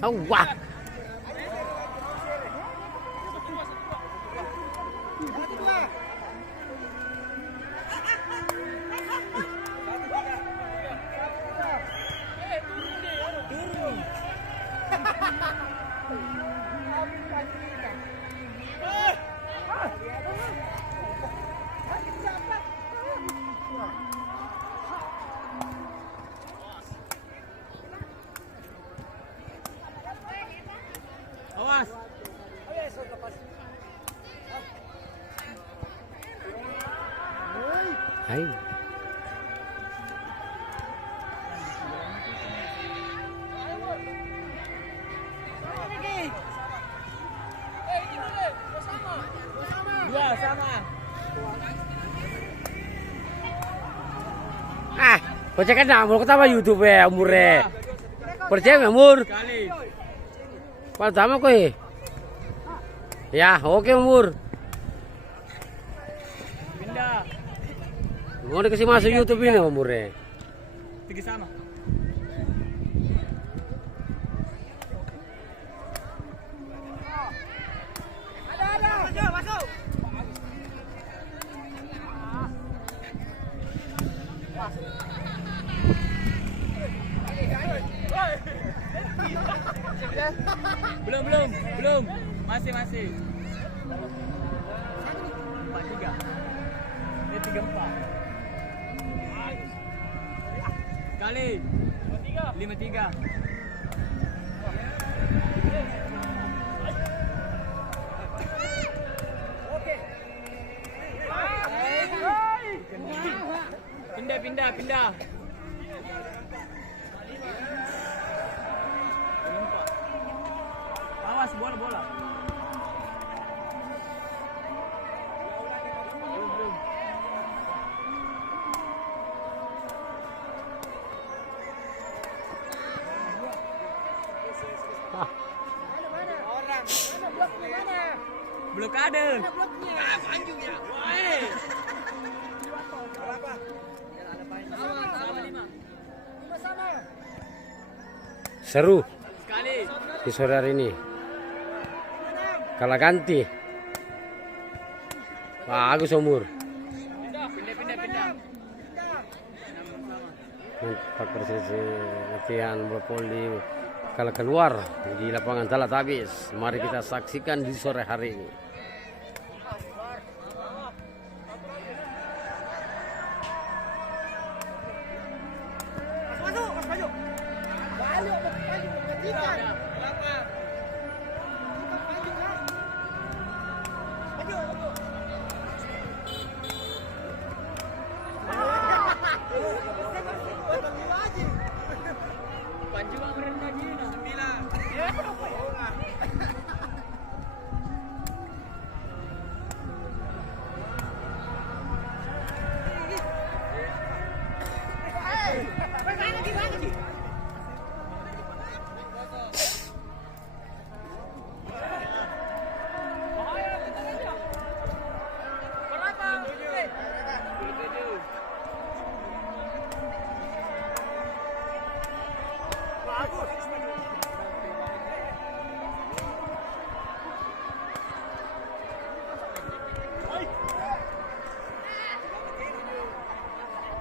Wah. Awas. Hai. Dua sama. Bocah kan namur ketawa YouTube ya umurnya. Percaya umur? Kali. Pertama kowe. Ya, oke umur. Pindah. Mau dikasih masuk YouTube ini umurnya. Tiga sama. Ada. Masuk. Belum. Masih. 4-3. Ini 3-4. Kali. 5-3. Pindah. Awas bola. Belum. Blokade. Maju ya. Berapa? Sama. Seru Sekali. di sore hari ini. Kalah ganti. Bagus umur. Pindah. Pak Presiden latihan bola voli kalau keluar di lapangan Talatabis. Mari kita saksikan di sore hari ini. Masuk. Panjang merendah gini. 9. Ya.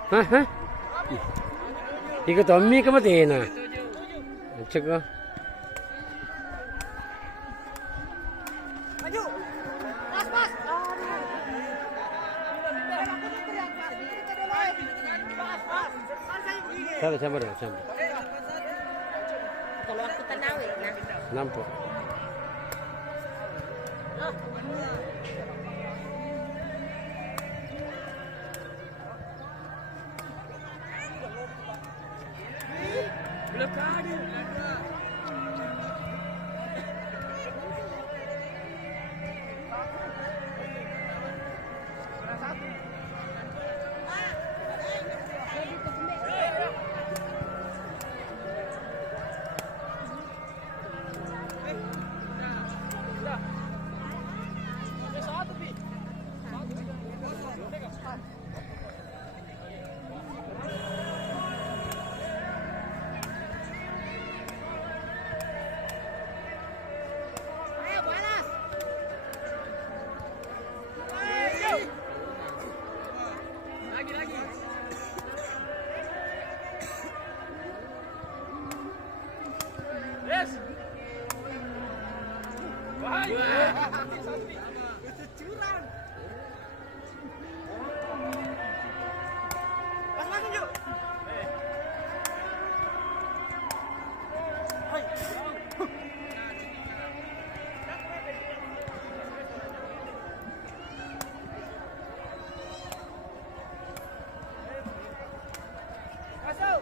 Hah? Ikut Tommy ke Matina. Cek kok. Maju. Pas. Sabar. Kalau aku tenawi, Nampak. Blokade. Curang. Masuk yuk. Masuk. Masuk.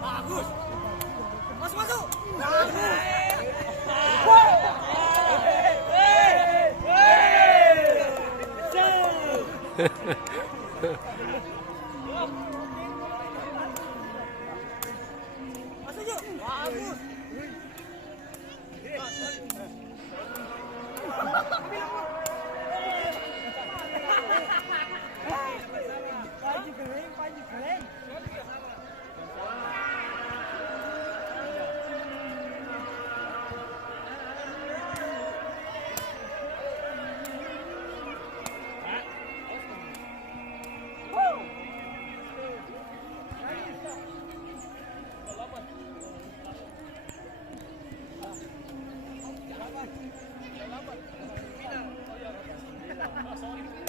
Bagus. Masuk masuk. Masuk yuk. Bagus. Pagi kering, pagi kering. Sorry.